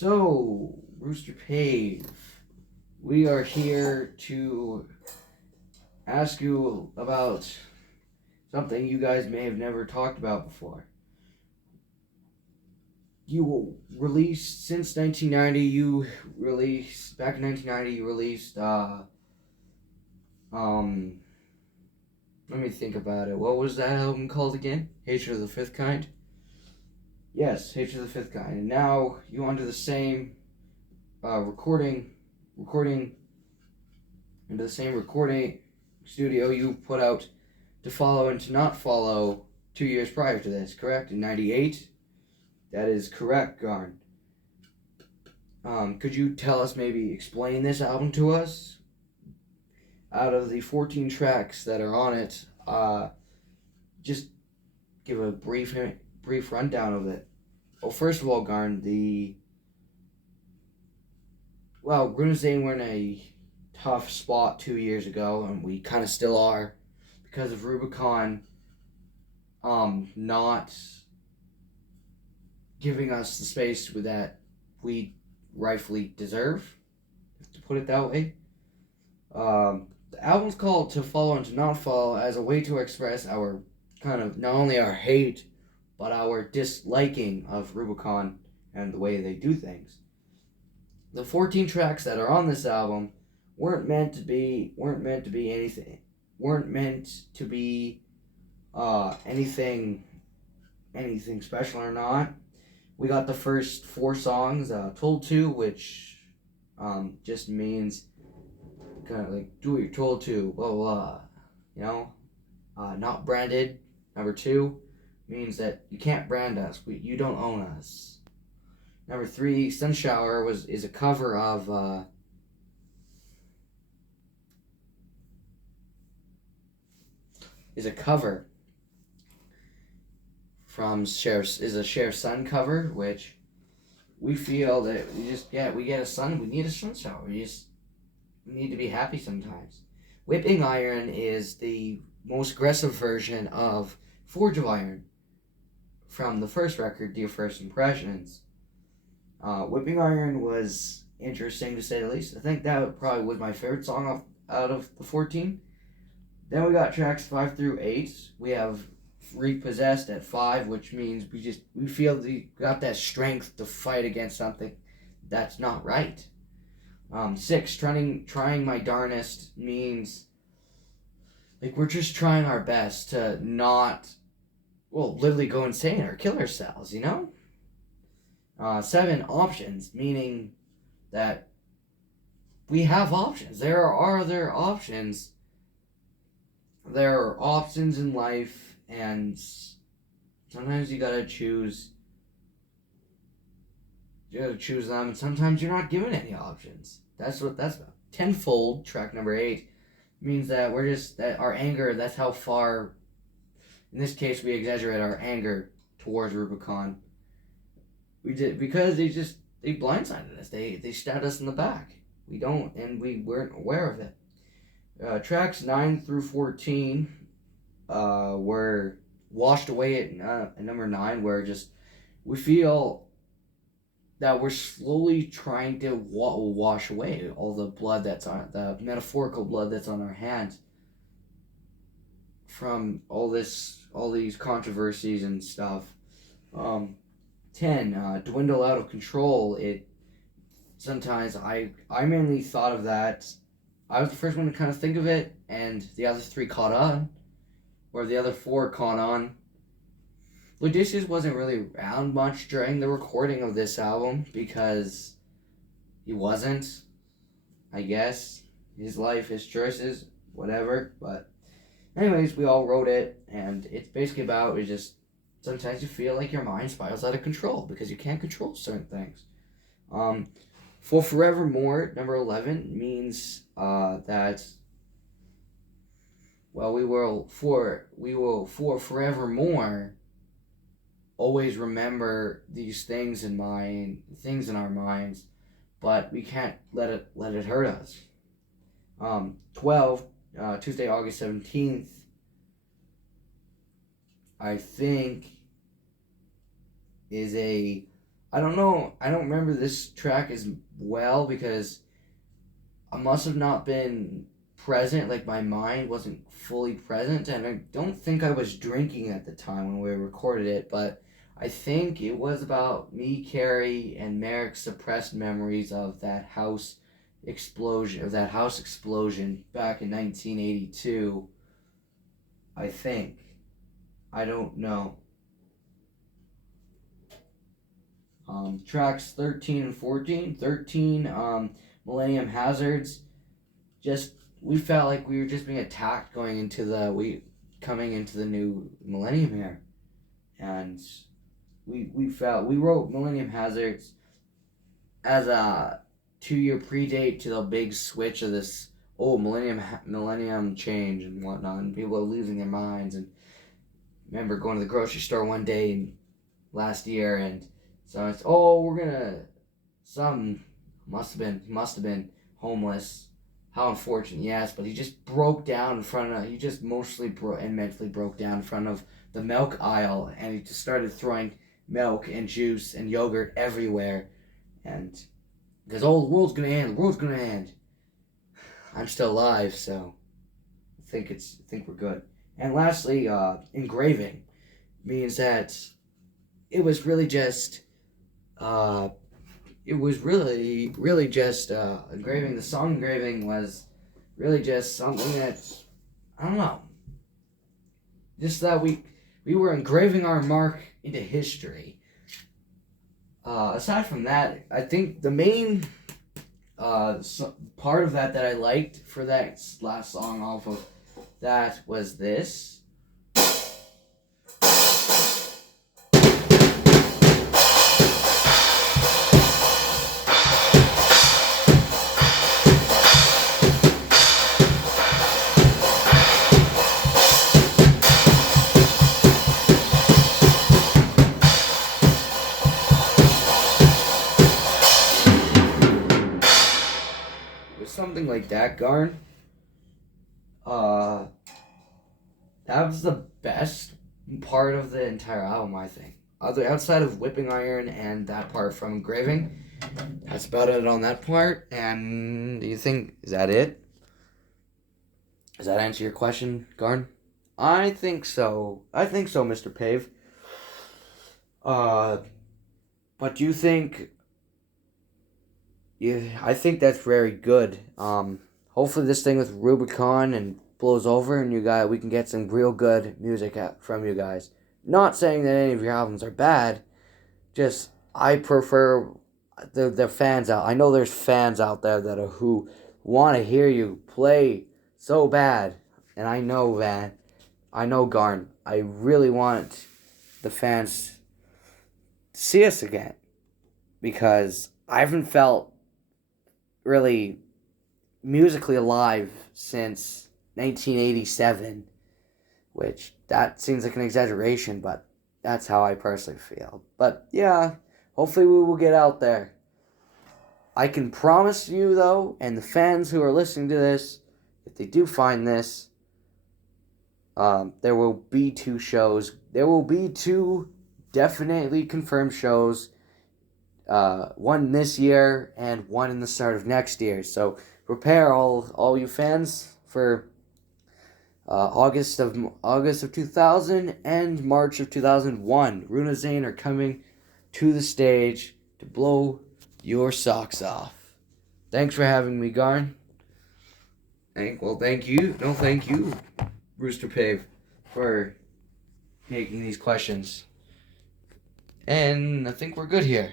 So, Rooster Pave, we are here to ask you about something you guys may have never talked about before. You released, since 1990, back in 1990, you released, let me think about it. What was that album called again? Hatred of the Fifth Kind? Yes, Hatred of the Fifth Kind. And now you under the same recording into the same recording studio you put out To Follow and To Not Follow 2 years prior to this, correct? In 98? That is correct, Garn. Could you tell us, maybe explain this album to us? Out of the 14 tracks that are on it, just give a brief rundown of it. Well, first of all, Garn, we're going to say we're in a tough spot 2 years ago, and we kind of still are, because of Rubicon not giving us the space that we rightfully deserve, to put it that way. The album's called To Follow and To Not Follow as a way to express our kind of, not only our hate, but our disliking of Rubicon and the way they do things. The 14 tracks that are on this album weren't meant to be anything special or not. We got the first 4 songs, Told To, which just means kind of like do what you're told to, blah blah, not branded. Number 2 means that you can't brand us. You don't own us. Number 3, Sun Shower is a cover of from a Sheriff Sun cover, which we feel that we get a sun. We need a sun shower. We need to be happy sometimes. Whipping Iron is the most aggressive version of Forge of Iron from the first record, Dear First Impressions. Whipping Iron was interesting, to say the least. I think that probably was my favorite song out of the 14. Then we got tracks 5 through 8. We have Repossessed at 5, which means we feel we got that strength to fight against something that's not right. 6, trying my darnest means like we're just trying our best to not, literally go insane or kill ourselves, 7, Options, meaning that we have options. There are other options. There are options in life, and sometimes you gotta choose. You gotta choose them, and sometimes you're not given any options. That's what that's about. Tenfold, track number 8, means that that our anger, that's how far, in this case, we exaggerate our anger towards Rubicon. We did, because they blindsided us. They stabbed us in the back. We weren't aware of it. Tracks 9 through 14 were washed away at number 9, where we feel that we're slowly trying to wash away all the blood the metaphorical blood that's on our hands from all these controversies and stuff. 10, Dwindle Out of Control. Sometimes I mainly thought of that. I was the first one to kind of think of it, and the other 3 caught on, or the other 4 caught on. Odysseus wasn't really around much during the recording of this album, because he wasn't, I guess. His life, his choices, whatever. But anyways, we all wrote it, and it's basically about, sometimes you feel like your mind spirals out of control because you can't control certain things. For Forevermore, number 11, means that we will for forevermore always remember these things in our minds, but we can't let it hurt us. 12, Tuesday, August 17th, I think is a I don't know. I don't remember this track as well because I must have not been present. Like my mind wasn't fully present, and I don't think I was drinking at the time when we recorded it. But I think it was about me, Carrie, and Merrick's suppressed memories of that house explosion. Back in 1982. I think. I don't know. Tracks 13 and 14. 13, Millennium Hazards. Just, we felt like we were just being attacked coming into the new millennium here. And we wrote Millennium Hazards as a 2-year predate to the big switch of this millennium change and whatnot, and people are losing their minds. And remember going to the grocery store one day last year, and so it's some must have been homeless. How unfortunate, yes, but he just broke down in front of, he just mentally broke down in front of the milk aisle, and he just started throwing milk and juice and yogurt everywhere, and because the world's gonna end. I'm still alive, so I think we're good. And lastly, engraving means that it was really just engraving. The song engraving was really just something that, I don't know, just that we were engraving our mark into history. Aside from that, I think the main part of that I liked for that last song off of that was this. Something like that, Garn. That was the best part of the entire album, I think. Outside of Whipping Iron and that part from engraving, that's about it on that part. And do you think, is that it? Does that answer your question, Garn? I think so, Mr. Pave. But do you think... Yeah, I think that's very good. Hopefully this thing with Rubicon and blows over, and we can get some real good music from you guys. Not saying that any of your albums are bad, just I prefer the fans out. I know there's fans out there who want to hear you play so bad, and I know that. I know, Garn. I really want the fans to see us again, because I haven't felt really musically alive since 1987, which that seems like an exaggeration, but that's how I personally feel. But yeah, hopefully we will get out there. I can promise you though, and the fans who are listening to this, if they do find this, there will be 2 shows. There will be 2 definitely confirmed shows. One this year and one in the start of next year. So prepare all you fans for August of 2000 and March of 2001. Runa Zane are coming to the stage to blow your socks off. Thanks for having me, Garn. Thank you, Rooster Pave, for making these questions. And I think we're good here.